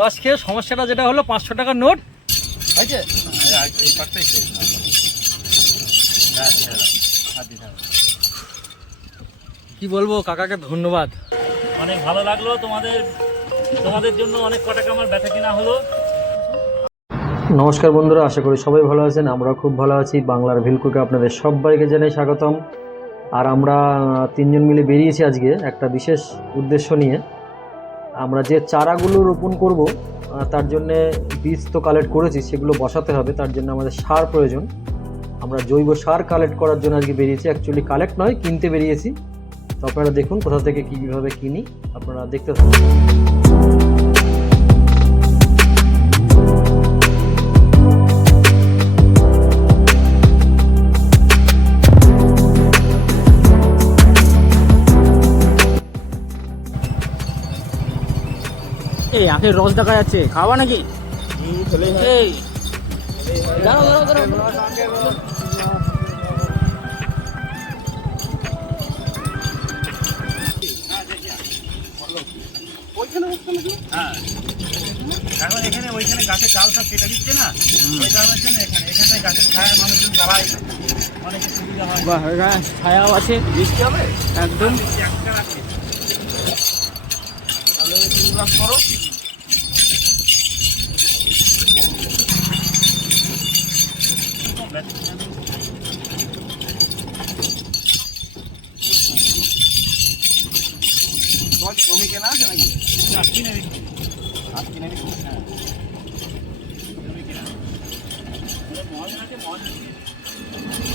রস খেয়ে সমস্যাটা যেটা হলো 500 টাকার নোট আছে। কি বলবো, কাকাকে ধন্যবাদ, অনেক ভালো লাগলো। তোমাদের জন্য অনেক টাকা আমার ব্যথা কিনা হলো। নমস্কার বন্ধুরা, আশা করি সবাই ভালো আছেন। আমরা খুব ভালো আছি। বাংলার ভিলকুকে আপনাদের সবাইকে জানাই স্বাগতম। আর আমরা তিনজন মিলে বেরিয়েছি আজকে একটা বিশেষ উদ্দেশ্য নিয়ে। আমরা যে চারাগুলো রোপণ করব তার জন্যে বীজ তো কালেক্ট করেছি, সেগুলো বসাতে হবে। তার জন্য আমাদের সার প্রয়োজন। আমরা জৈব সার কালেক্ট করার জন্য আজকে বেরিয়েছি। অ্যাকচুয়ালি কালেক্ট নয়, কিনতে বেরিয়েছি। তো আপনারা দেখুন কোথা থেকে কীভাবে কিনি, আপনারা দেখতে থাকুন। এই আখের রস দেখা যাচ্ছে, খাওয়া নাকি? এই দাঁড়াও দাঁড়াও দাঁড়াও, এখন এখানে ওইখানে গাছের ডাল সব কেটে দিচ্ছে না, ওই কারণের জন্য এখানে গাছের ছায়া মানুষজন দাঁড়ায়, অনেক সুবিধা হয়। বাহ, ছায়াও আছে, বৃষ্টি হবে একদম। তাহলে চাষ করো। জমি কেনা আছে নাকি? কিনে দিচ্ছি, কিনে দিচ্ছি। হ্যাঁ, জমি কেনা।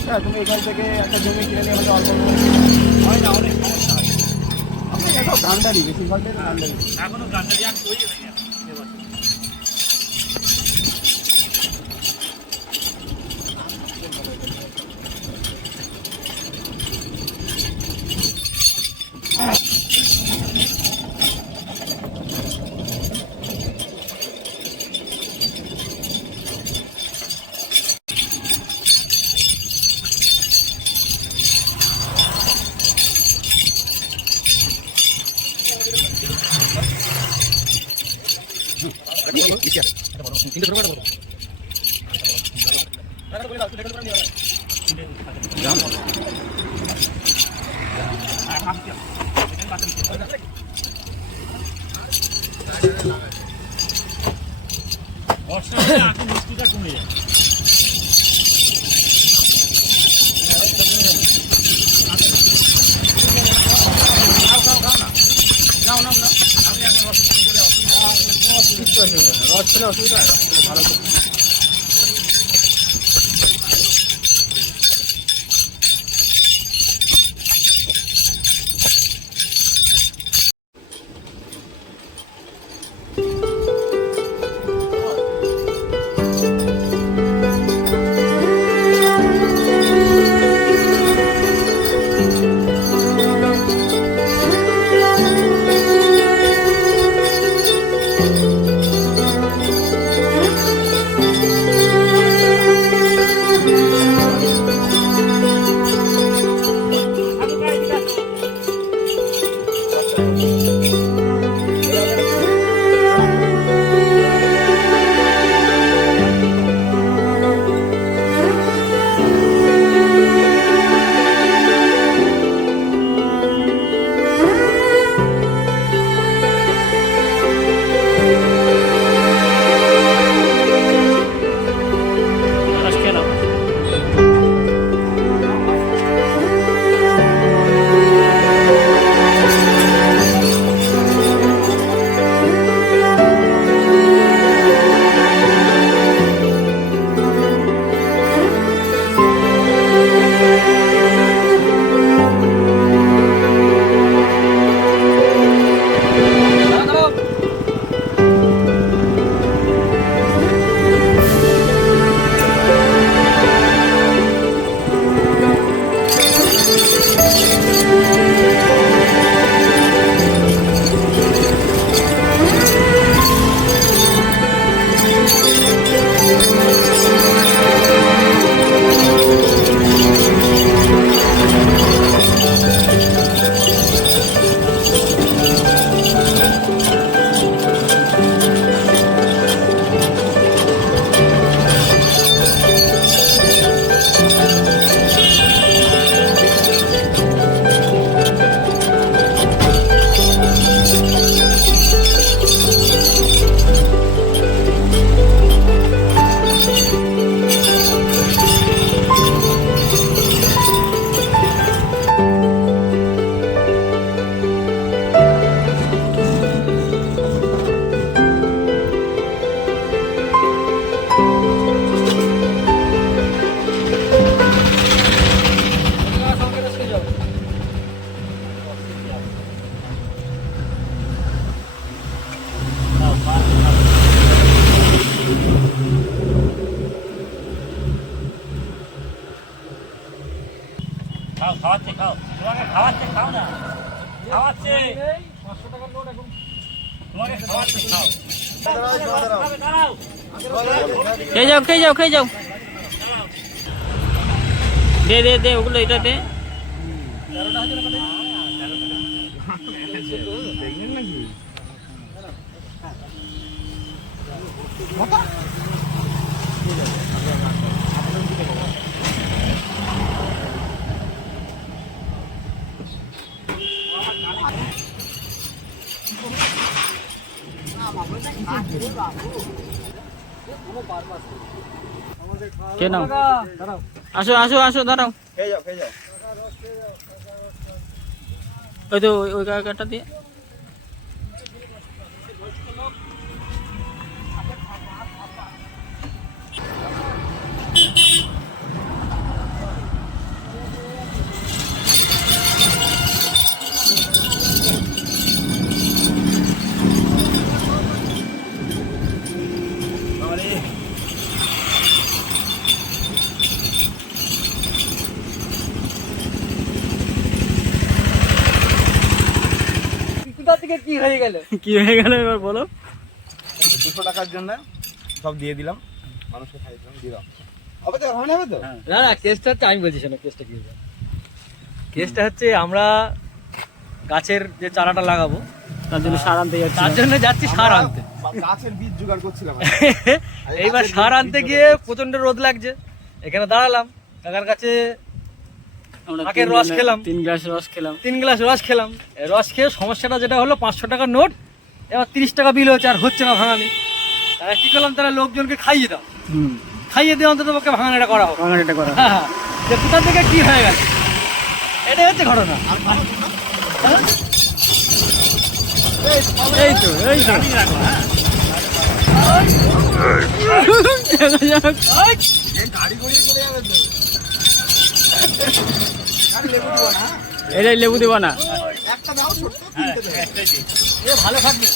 হ্যাঁ, তুমি এখান থেকে একটা জমি কিনে নিয়ে আমাদের অল্প হয় না, অনেক সমস্যা হয়। আপনার এখন গান্ডারি বেশিরভাগ এখনো গান্ডারি আর তৈরি হয়ে গেছে। মিষ্টিটা কমে যায়। রস খেলে অসুবিধা হয়, ভালো খেয়ে যাও খেয়ে যাও খেয়ে যাও, দে দে দে ওগুলো, এটা দে। কে নাও, আসো আসো আসো, দাঁড়াও। খেয়ে যাও খেয়ে যাও। ওই তো ওই কাকাটা দিয়ে। কি হয়ে গেল? কি হয়ে গেল এবার বলো। 200 টাকার জন্য সব দিয়ে দিলাম, মানুষকে খাইয়ে দিলাম, দিলাম। হবে তো, হবে না, হবে তো? না না, কেসটা হচ্ছে, আমি বলছি শোনো কেসটা কি হয়েছে। কেসটা হচ্ছে আমরা গাছের যে চারাটা লাগাবো তার জন্য সার আনতে যাচ্ছি। তার জন্য যাচ্ছি সার আনতে। গাছের বীজ জোগাড় করছিলাম। এইবার সার আনতে গিয়ে প্রচন্ড রোদ লাগছে, এখানে দাঁড়ালাম কাকার কাছে, আমরা আখের রস খেলাম, 3 গ্লাস রস খেলাম। 3 গ্লাস রস খেলাম। এই রস খেয়ে সমস্যাটা যেটা হলো 500 টাকার নোট, এবার 30 টাকা বিল হচ্ছে, আর হচ্ছে না ভাঙানি। তারা কি করলাম, তারা লোকজনকে খাইয়ে দাও, খাইয়ে দিয়ে অন্তত পক্ষে ভাঙানিটা করা হোক। এটা করা, হ্যাঁ, যে কোথা থেকে কি হয়ে গেল, এটাই হচ্ছে ঘটনা। হ্যাঁ? এই তো এই তো। গাড়ি গড়িয়ে চলে যাবে তো। এটাই লেবু দেবো না, একটা দাও, ছোট্ট তিনটে দাও। এ ভালো থাকবে।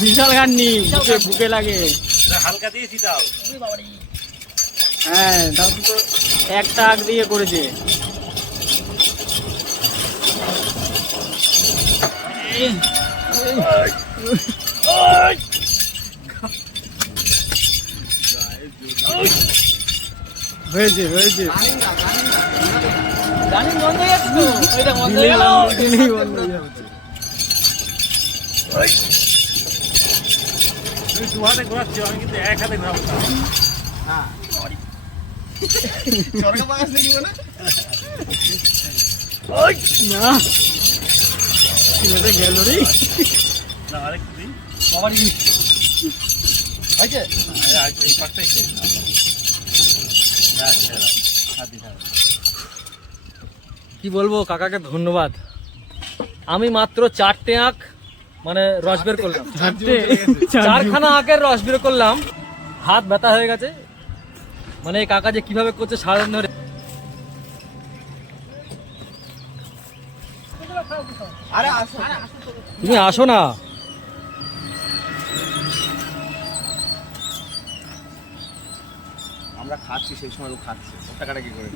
বিশাল ঘাটনি, বুকে বুকে লাগে। হালকা দিয়েছি দাও। হ্যাঁ, তাও তো একটা আগ দিয়ে করেছে। হয়েছে হয়েছে, জানি বন্ধ হয়ে যাচ্ছে তো, ওইটা বন্ধ হয়ে গেল। দিলেই বন্ধ হয়ে যাবে। তুমি 2 হাতে ঘোরাচ্ছি, আমি কিন্তু 1 হাতে ঘোরাবো। হ্যাঁ, চরকা পাকাস নাকি বলে? না কিভাবে গেল রে। না, আরেকটু দিই। বাবার ই হয়েছে। এই পাকটাই শেষ। আচ্ছা, হাত দিতে হবে। কি বলবো, কাকাকে ধন্যবাদ। আমি মাত্র 4টে আখ মানে রস বের করলাম, 4খানা আখের রস বের করলাম, হাত ব্যথা হয়ে গেছে। মানে এই কাকা যে কিভাবে করছে সারাদিন ধরে। আরে আসো। তুমি আসো না, আমরা খাচ্ছি, সেই সময় ও খাচ্ছে। টাকাটা কি করে?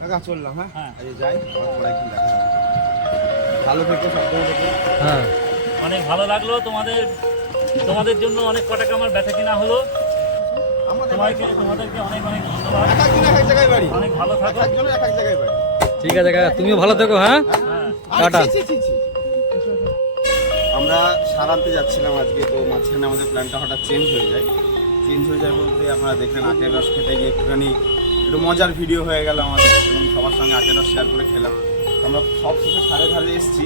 কাকা চললাম। হ্যাঁ, এই যাই, আবার পরে একদিন দেখা হবে। ভালো থেকো, সাবধানে থেকো। হ্যাঁ অনেক ভালো লাগলো তোমাদের জন্য অনেক টাকা আমার ব্যথা কিনা হলো। তোমাদেরকে অনেক অনেক ধন্যবাদ। এক একদিন এক এক জায়গায় বাড়ি, অনেক ভালো থাকো। একজনের এক এক জায়গায় বাড়ি। ঠিক আছে কাকা, তুমিও ভালো থেকো। হ্যাঁ, টাটা। আমরা সার আনতে যাচ্ছিলাম আজকে, তো মাঝখানে আমাদের প্ল্যানটা হঠাৎ চেঞ্জ হয়ে যায়। বলতে আপনারা দেখলেন আখের রস খেতে গিয়ে একটু মজার ভিডিও হয়ে গেল আমাদের, এবং সবার সঙ্গে আখের রস শেয়ার করে খেলাম। আমরা সব শেষে সারের ঘরে এসেছি,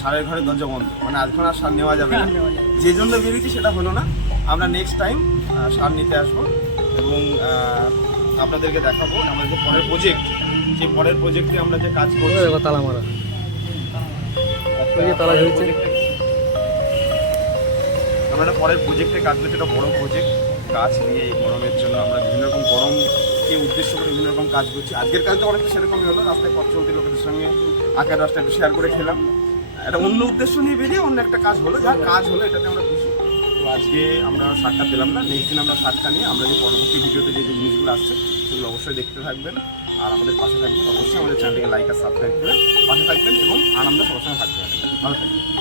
সারের ঘরে দরজা বন্ধ, মানে আজকে আর সার নেওয়া যাবে না। যে জন্য বেরিয়েছি সেটা হলো না। আমরা নেক্সট টাইম সার নিতে আসবো, এবং আপনাদেরকে দেখাবো আমাদের যে পরের প্রজেক্ট, সেই পরের প্রজেক্টে আমরা যে কাজ করছি। তালা মারা তালা হয়েছে। আমরা একটা পরের প্রজেক্টে কাজ করছি, একটা বড় প্রজেক্ট। গাছ নিয়ে এই গরমের জন্য আমরা বিভিন্ন রকম গরমকে উদ্দেশ্য করে বিভিন্ন রকম কাজ করছি। আজকের কাজটা অনেকটা সেরকমই হলো, রাস্তায় পথ চলতি লোকেদের সঙ্গে আখের রসটা একটু শেয়ার করে খেলাম। একটা অন্য উদ্দেশ্য নিয়ে বেরিয়ে অন্য একটা কাজ হলো, যা কাজ হলো এটাতে আমরা খুশি। তো আজকে আমরা সারটা পেলাম না, নেক্সট দিন আমরা সারটা নিয়ে আমরা যে পরবর্তী ভিডিওতে যে জিনিসগুলো আসছে সেগুলো অবশ্যই দেখতে থাকবেন। আর আমাদের পাশে থাকবেন, অবশ্যই আমাদের চ্যানেলটিকে লাইক আর সাবস্ক্রাইব করে পাশে থাকবেন এবং আনন্দ সবার সঙ্গে থাকবেন। ভালো থাকবেন।